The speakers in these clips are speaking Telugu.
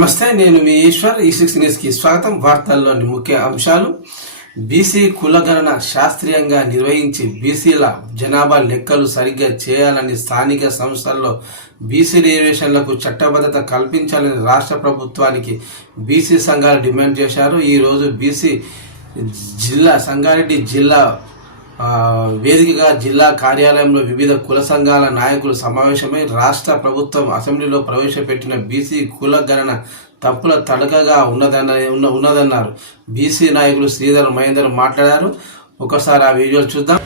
నమస్తే నేను మీ ఈశ్వర్. ఈ సిక్స్ న్యూస్కి స్వాగతం. వార్తల్లోని ముఖ్య అంశాలు. బీసీ కులగణన శాస్త్రీయంగా నిర్వహించి బీసీల జనాభా లెక్కలు సరిగ్గా చేయాలని స్థానిక సంస్థల్లో బీసీ రిజర్వేషన్లకు చట్టబద్ధత కల్పించాలని రాష్ట్ర ప్రభుత్వానికి బీసీ సంఘాలు డిమాండ్ చేశారు. ఈరోజు బీసీ జిల్లా సంగారెడ్డి జిల్లా వేదికగా జిల్లా కార్యాలయంలో వివిధ కుల సంఘాల నాయకులు సమావేశమై రాష్ట్ర ప్రభుత్వం అసెంబ్లీలో ప్రవేశపెట్టిన బీసీ కుల గణన తప్పుల తడకగా ఉన్నదన్న ఉన్న- ఉన్నదన్నారు. బీసీ నాయకులు శ్రీధర్ మహేందర్ మాట్లాడారు. ఒకసారి ఆ వీడియో చూద్దాం.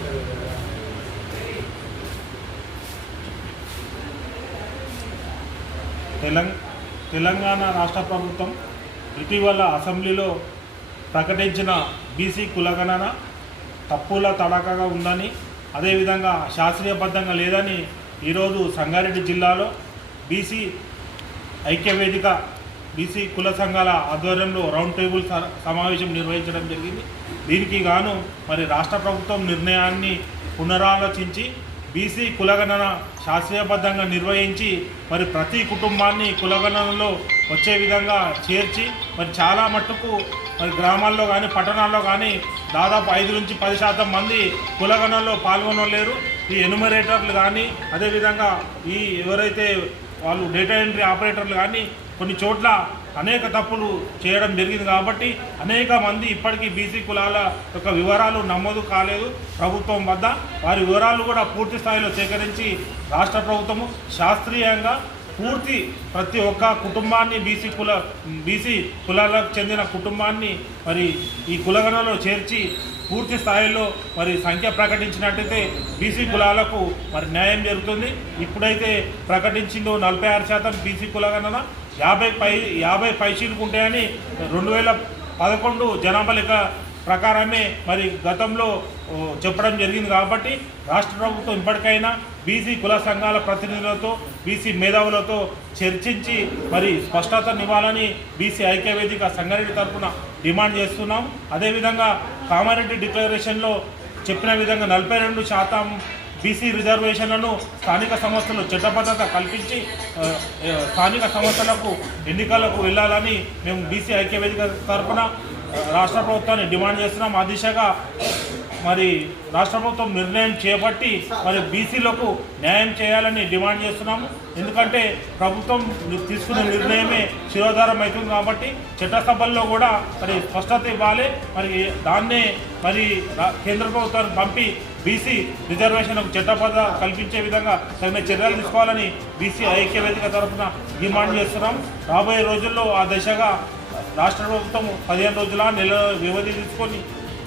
తెలంగాణ రాష్ట్ర ప్రభుత్వం ఇటీవల అసెంబ్లీలో ప్రకటించిన బీసీ కులగణన తప్పుల తడాకగా ఉందని అదేవిధంగా శాస్త్రీయబద్ధంగా లేదని ఈరోజు సంగారెడ్డి జిల్లాలో బీసీ ఐక్యవేదిక బీసీ కుల సంఘాల ఆధ్వర్యంలో రౌండ్ టేబుల్ స- సమావేశం నిర్వహించడం జరిగింది. దీనికి గాను మరి రాష్ట్ర ప్రభుత్వం నిర్ణయాన్ని పునరాలోచించి బీసీ కులగణన శాస్త్రీయబద్ధంగా నిర్వహించి మరి ప్రతి కుటుంబాన్ని కులగణనలో వచ్చే విధంగా చేర్చి మరి చాలా మట్టుకు మరి గ్రామాల్లో కానీ పట్టణాల్లో కానీ దాదాపు ఐదు నుంచి పది శాతం మంది కులగణనలో పాల్గొనలేరు. ఈ ఎనుమరేటర్లు కానీ అదేవిధంగా ఈ ఎవరైతే వాళ్ళు డేటా ఎంట్రీ ఆపరేటర్లు కానీ కొన్ని చోట్ల అనేక తప్పులు చేయడం జరిగింది కాబట్టి అనేక మంది ఇప్పటికీ బీసీ కులాల యొక్క వివరాలు నమోదు కాలేదు. ప్రభుత్వం వద్ద వారి వివరాలు కూడా పూర్తి స్థాయిలో సేకరించి రాష్ట్ర ప్రభుత్వము శాస్త్రీయంగా పూర్తి ప్రతి ఒక్క కుటుంబాన్ని బీసీ కుల బీసీ కులాలకు చెందిన కుటుంబాన్ని మరి ఈ కులగణలో చేర్చి పూర్తి స్థాయిలో మరి సంఖ్య ప్రకటించినట్టయితే బీసీ కులాలకు మరి న్యాయం జరుగుతుంది. ఇప్పుడైతే ప్రకటించిందో నలభై ఆరు శాతం బీసీ కులగణన యాభై పై యాభై పైచీలకు ఉంటాయని రెండు వేల పదకొండు జనాభా లెక్క ప్రకారమే మరి గతంలో చెప్పడం జరిగింది కాబట్టి రాష్ట్ర ప్రభుత్వం ఇప్పటికైనా బీసీ కుల సంఘాల ప్రతినిధులతో బీసీ మేధావులతో చర్చించి మరి స్పష్టతనివ్వాలని బీసీ ఐక్యవేదిక సంగారెడ్డి తరఫున డిమాండ్ చేస్తున్నాం. అదేవిధంగా కామారెడ్డి డిక్లరేషన్లో చెప్పిన విధంగా నలభై రెండు శాతం బీసీ రిజర్వేషన్లను స్థానిక సంస్థలు చట్టబద్ధత కల్పించి స్థానిక సంస్థలకు ఎన్నికలకు వెళ్ళాలని మేము బీసీ ఐక్యవేదిక తరఫున రాష్ట్ర ప్రభుత్వాన్ని డిమాండ్ చేస్తున్నాం. ఆ దిశగా మరి రాష్ట్ర ప్రభుత్వం నిర్ణయం చేపట్టి మరి బీసీలకు న్యాయం చేయాలని డిమాండ్ చేస్తున్నాము ఎందుకంటే ప్రభుత్వం తీసుకునే నిర్ణయమే శిరోధారం అవుతుంది కాబట్టి చట్టసభల్లో కూడా మరి స్పష్టత ఇవ్వాలి. మరి దాన్నే మరి కేంద్ర ప్రభుత్వాన్ని పంపి బీసీ రిజర్వేషన్కు చట్టబద్ధ కల్పించే విధంగా తగిన చర్యలు తీసుకోవాలని బీసీ ఐక్యవేదిక తరఫున డిమాండ్ చేస్తున్నాం. రాబోయే రోజుల్లో ఆ దిశగా రాష్ట్ర ప్రభుత్వం పదిహేను రోజుల నెల వ్యవధి తీసుకొని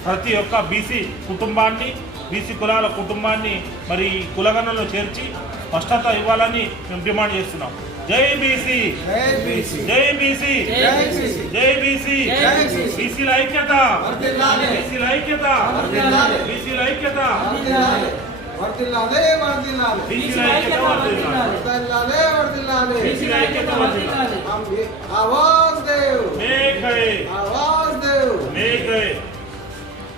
ప్రతి ఒక్క బీసీ కుటుంబాన్ని బీసీ కులాల కుటుంబాన్ని మరి కులగణలో చేర్చి స్పష్టత ఇవ్వాలని మేము డిమాండ్ చేస్తున్నాం. జై బీసీ! జై బీసీ! జై బీసీ! బీసీల ఐక్యత! బీసీల ఐక్యత! బీసీల ఐక్యత! బీసీల ఐక్యత బీసీల ఐక్యత आवाज देव आवाज